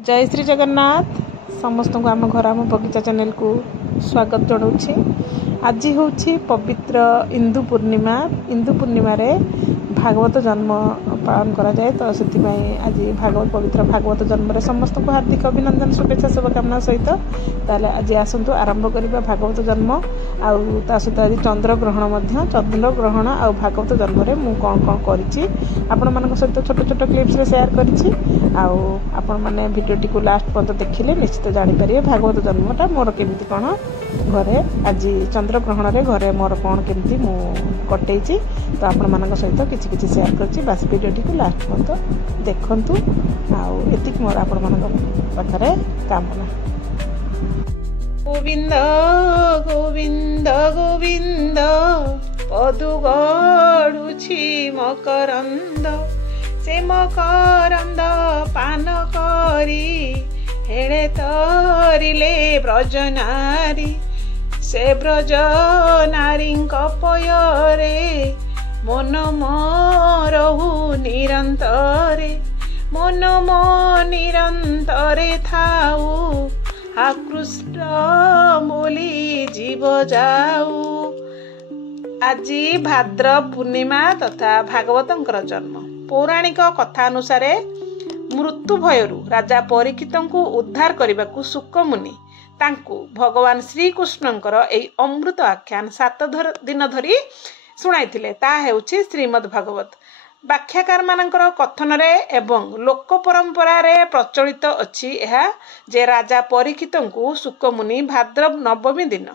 जय श्री जगन्नाथ समस्त को आम घर आम बगीचा चैनल को स्वागत जनाऊँगी। आज हूँ पवित्र इंदु पूर्णिमा रे भागवत जन्म पालन करा जाए। तो से आज भागवत पवित्र भागवत जन्म रे समस्त को हार्दिक अभिनंदन शुभेच्छा शुभकामना सहित ताले आज आसतु आरंभ करवा भागवत जन्म आउ ता सहित आज चंद्र ग्रहण आ भागवत जन्म रे मु कौन कौन करिछि आपण मानक सहित छोट छोट क्लिप्स रे शेयर करिछि। आउ आपण माने भिडियोटी को लास्ट पर्यंत देखिले निश्चित जानि परिबे भागवत जन्मटा मोर केमिति कोन घरे आज चंद्र ग्रहण रे घरे मोर कोन केमिति मु कटैछि। तो आपण मानक सहित किछि किछि शेयर करछि। बास भिडियोटी को लास्ट पर्यंत देखंतु आउ एतिक मोर आपण मानक पाखरे कामना। गोविंद गोविंद गोविंद पदु गडुछि मकरंद से मकरंद पान करी हेले तरिले ब्रज नारी से ब्रज नारी पयरे मन मोरहु निरंतरे मन मो निरंतरे थाऊ आकृष्ट बोली जीव जाऊ। आज भाद्र पूर्णिमा तथा भागवतंकर जन्म। पौराणिक कथा अनुसार मृत्यु भयरु राजा परीक्षितंकु उद्धार करने को शुक मुनि तांकु भगवान श्रीकृष्णंकर एई अमृत आख्यान 7 दिन धरी शुणाइथिले। ता हेउछि श्रीमद् भागवत। व्याख्याकार मानकर कथन रे एवं लोक परंपरा रे प्रचलित अछि एहा जे राजा परीक्षितंकु शुक मुनि भाद्र नवमी दिन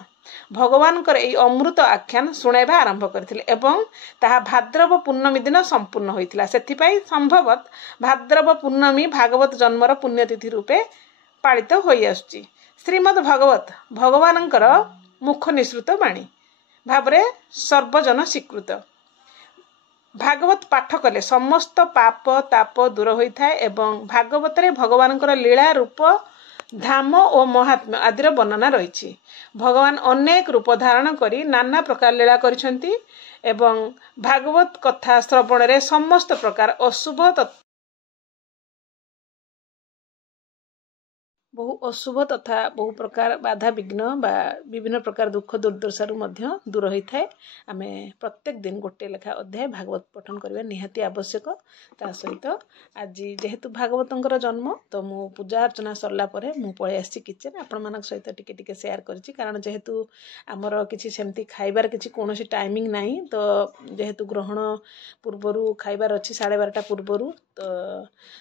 भगवान एई अमृत आख्यान शुणाइबा आरंभ करथिले एवं ताहा भाद्रव पूर्णमी दिन संपूर्ण होइथिला। सेथिपाई संभवत भाद्रव पूर्णमी भागवत जन्मर पुण्यतिथि रूपे पालित होई आसुची। श्रीमद् भागवत भगवानंकर मुख निसृत बाणी भावरे सर्वजन स्वीकृत। भागवत पाठ कले समस्त पाप ताप दूर होता है एवं भागवत रे भगवानंकर लीला रूप धाम और महात्म्य आदिर वर्णना रही। भगवान अनेक रूप धारण करी नाना प्रकार लीला करिसेंती एवं भागवत कथा श्रवण रे समस्त प्रकार अशुभ तथा बहु प्रकार बाधा विघ्न बा विभिन्न प्रकार दुख दुर्दशा दूर होता है। आमे प्रत्येक दिन गोटे लेखा अध्याय भागवत पठन करबा निहाती आवश्यक। ता सहित आज जेहेतु भागवतंकर जन्म तो मु पूजा अर्चना सरला परे मु पळे आसी किचन आपण मानक सहित टिके टिके शेयर करछि। कारण जेहेतु आमर किछि सेमती खाइबार किछि कोनोसी टाइमिंग नाही तो जेहेतु ग्रहण पूर्वरु खाइबार अछि 12:30 पूर्वरु तो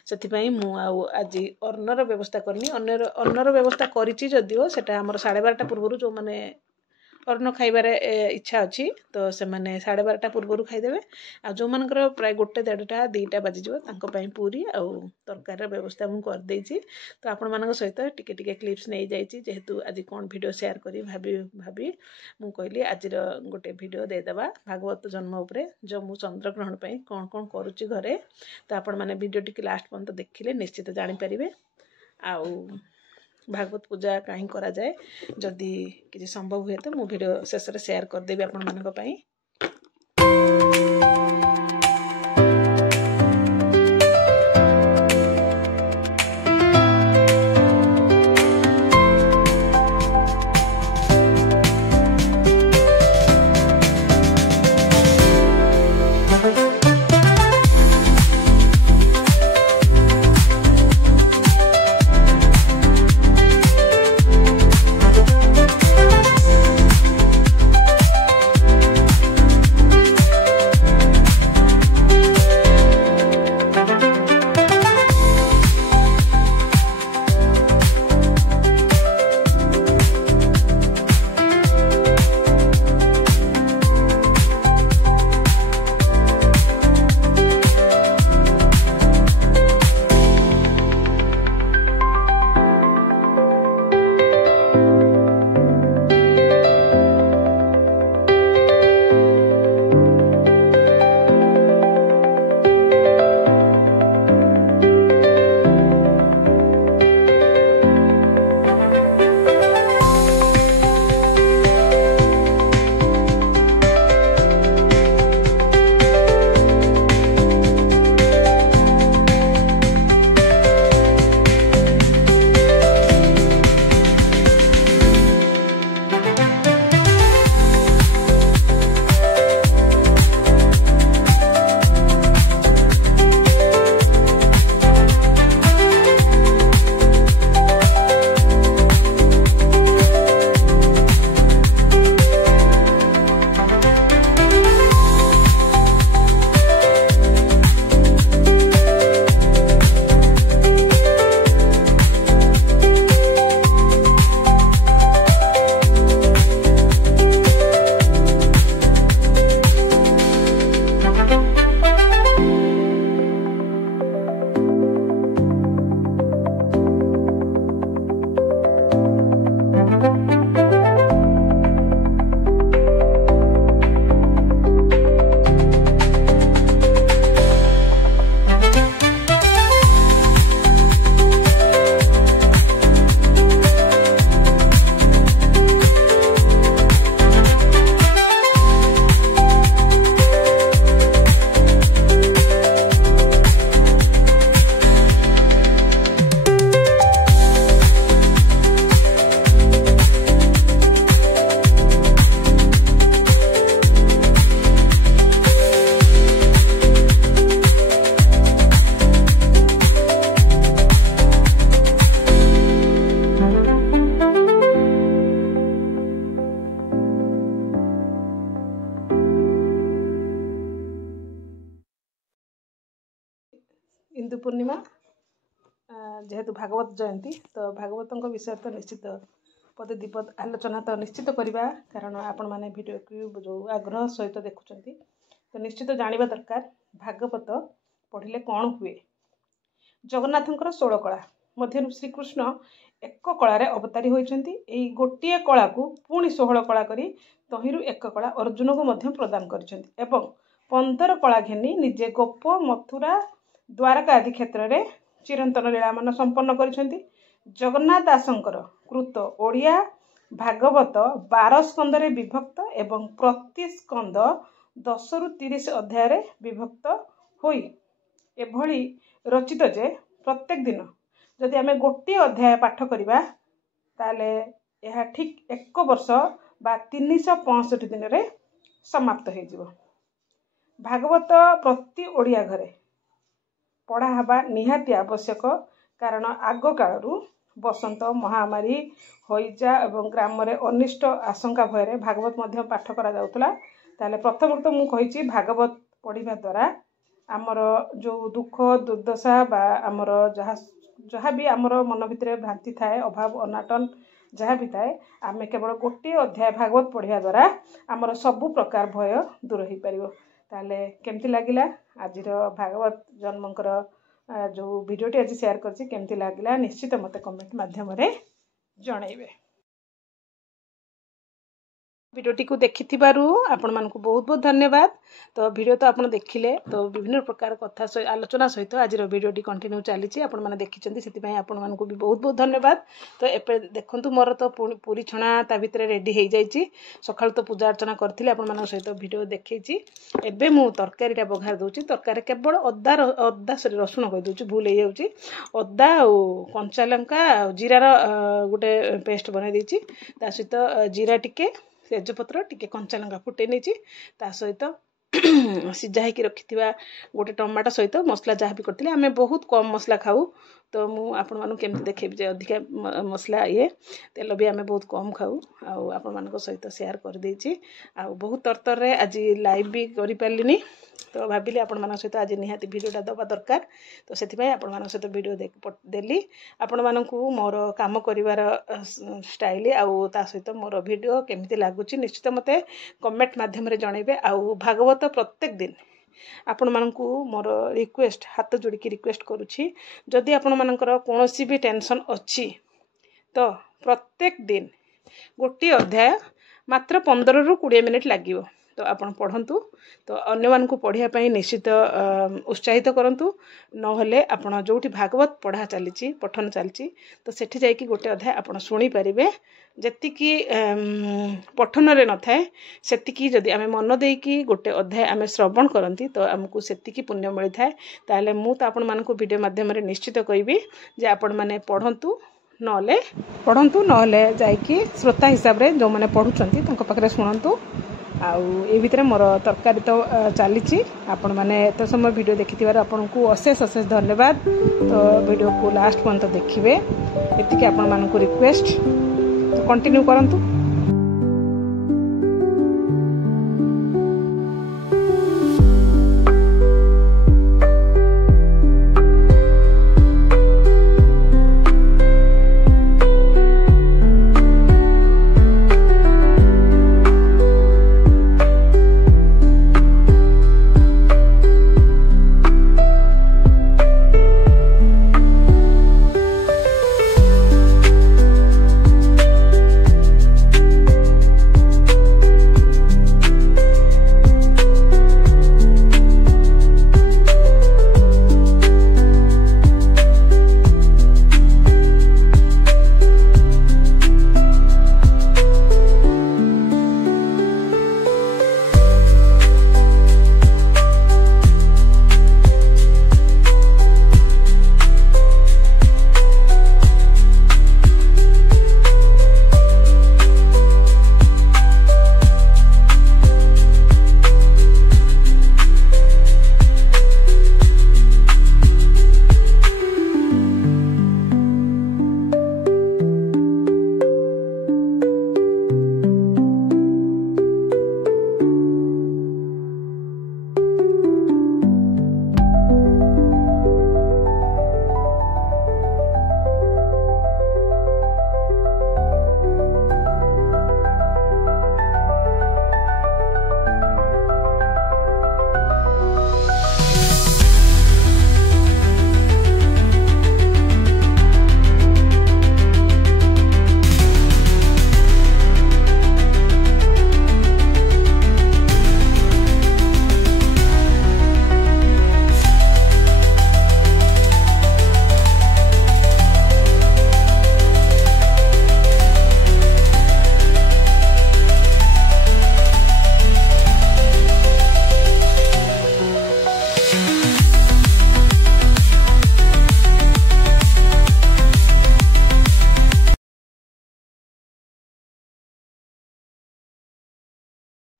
सेथिपई मु आज अर्णर व्यवस्था करनी। अन्नर व्यवस्था करिछि जदिओ सेटा हमर 12:30 पूर्वरु जो माने अन्न खाइबार इच्छा अच्छी तो से माने 12:30 पूर्वरु खाइदेवे। आ जो मानकर प्राय 1:30 2टा बाजिଯିବ तांको पई पूरी आ तरकार व्यवस्था मु कर देछि। तो आपण मानक सहित टिके टिके क्लिप्स नै जाइछि जेहेतु आज कोन वीडियो शेयर करी भाबी मु कहली आज गोटे वीडियो दे देबा भागवत जन्म उपरे जो मु चंद्र ग्रहण पई कोन कोन करूछि घरे। तो आपण माने वीडियो टिके लास्ट पर्यंत देखिले निश्चित जानि परिबे आउ भागवत पूजा कहीं करा जाए। जदि किसी संभव हुए तो मु वीडियो शेष रे शेयर कर देबी आपण मानक पई। जेहेतु भागवत जयंती तो भागवतों विषय तो निश्चित पद दीपद आलोचना तो निश्चित करवा कारण आपण मैंने वीडियो को जो आग्रह सहित देखुं तो निश्चित जानिबा दरकार भागवत पढ़िले कौन हुए। जगन्नाथंकर 16 कला मध्य श्रीकृष्ण एक कलार अवतारी होती गोटे कला को पुणी 16 कला करी तहिरु एक कला अर्जुन को मध्य प्रदान कर 15 कला घेनी निजे गोप मथुरा द्वारका आदि क्षेत्र में चिरंतन लीला मान संपन्न कर जगन्नाथ दासंकर कृत ओडिया भागवत 12 स्कंदरे विभक्त एवं प्रति स्कंद 10 रु 30 अध्याय विभक्त होई एभली रचित जे प्रत्येक दिन जदि आमे गोटे अध्याय पाठ करिबा ताले यह ठीक 1 वर्ष बा 365 दिन रे समाप्त हो जिवो। भागवत प्रति ओडिया घरे पढ़ा हवा निहाती आवश्यक कारण आग कालरू बसंत महामारी हईजा एवं ग्राम रे अनिष्ट आशंका भय भागवत मध्य पाठ करा जाउतला। ताले प्रथम तो मु कहिछि भागवत पढ़िबा द्वारा आमर जो दुख दुर्दशा बा आमर जहाँ भी आमर मन भितर भ्रांति थाए अभाव अनाटन जहाँ भी थाए आमे केवल गोटे अध्याय भागवत पढ़िया द्वारा आमर सबु प्रकार भय दूर हो पारिबो। ताले केमती लागिला आजिर भागवत जन्मकर जो वीडियोटी आज शेयर करछि केमती लागिला निश्चित मते कमेंट माध्यम रे जणाइबे। वीडियोटी को देखि आपण मानकु बहुत बहुत धन्यवाद। तो वीडियो तो आपण देखिले तो विभिन्न प्रकार कथा आलोचना सहित आज वीडियोटी कंटिन्यू चली आपण माने देखिचंती सेति आपण मानकु भी बहुत बहुत धन्यवाद। तो एपे देखंतु मोर तो पूरी छणा ता भितरे रेडी हो जाइछि सकाळ तो पूजा अर्चना करथिले आपण मानक सहित वीडियो देखैछि। एबे मु तरकारीटा बघार दउछि तरकारी केवल अदा सरी रसुण कहि दउछि भूल हे जाउछि अदा और कंचा लंका जीरार गोटे पेस्ट बनै दैछि ता सहित जीरा टिके तेजपत्र टिके कंचा लंका फुटे नहीं ता सहित सीझा ही रखि गोटे टमाटो सहित मसला जहाँ भी करते आम बहुत कम मसला खाऊ। तो मुझे आपण मानू केमती देखेबी जे अधिका मसला ये तेल भी आम बहुत कम खाऊ आपण मान सहित शेयर कर देछि आ बहुत तरतर रे आज लाइव भी करि पारलिनी। तो भाविली आपण मान सहित आज निहाती वीडियोटा दबा दरकार तो सेति आपण मान सहित वीडियो देली आपण मानकू मोर काम करिवार स्टाइल आउ ता सहित मोर वीडियो केमती लागुची निश्चित मते कमेंट माध्यम रे जणैबे। आउ भागवत प्रत्येक दिन आपण मानकू मोर रिक्वेस्ट हाथ जोड़ी रिक्वेस्ट करुछि जदि आपण मानकर कोनोसी भी टेंशन अछि तो प्रत्येक दिन गोटे अध्याय मात्र 15 रु 20 मिनिट लागिवो तो आपण पढ़ंतु तो अन्य मानकू पढ़िया पई निश्चित उत्साहित करंतु नहले आपण जोठी भागवत पढ़ा चलीची पठन चलची तो सेठी जाई कि गोटे अध्याय आपण सुनी परिबे जति की पठन रे न थाए सेति की जदि आमे मन देई कि गोटे अध्याय आमे श्रवण करंती तो हमकु सेति की पुण्य मिलि थाए। ताले मु तो आपण मानकू वीडियो माध्यम रे निश्चित कहबी जे आपण माने पढ़ंतु नहले जाई कि श्रोता हिसाब रे जो माने पढुचंती तंको पाखरे सुनंतु आउ ए भितर मोर तरकारी तो चली आपण मैंने एत समय वीडियो देखि आपन को अशेष अशेष धन्यवाद। तो वीडियो को लास्ट पर्यंत देखिए एतिके आपण मानकू रिक्वेस्ट तो कंटिन्यू करंतु।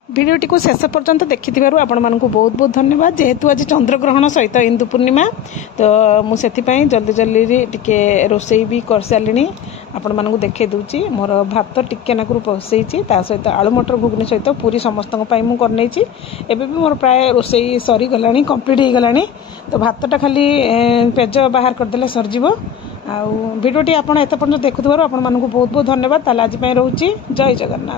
भिडियोटी को शेष पर्यंत देखि आपण मानक बहुत बहुत धन्यवाद। जेहेतु आज चंद्रग्रहण सहित इंदु पूर्णिमा तो मुझे जल्दी जल्दी टिके रोसई भी कर सारे आपण मानक देखे दूची। मोर भात टिके नाकुर बसई सहित आलू मटर घुगनी सहित पूरी समस्त मुझे एबे भी मोर प्राय रोसई सरी गला कंप्लीट हो गला। तो भातटा खाली पेज बाहर करदे सरजिव। आ भिडियोटी आप एत पर्यटन देखुवर आपण मानक बहुत बहुत धन्यवाद। ताले आज रोची जय जगन्नाथ।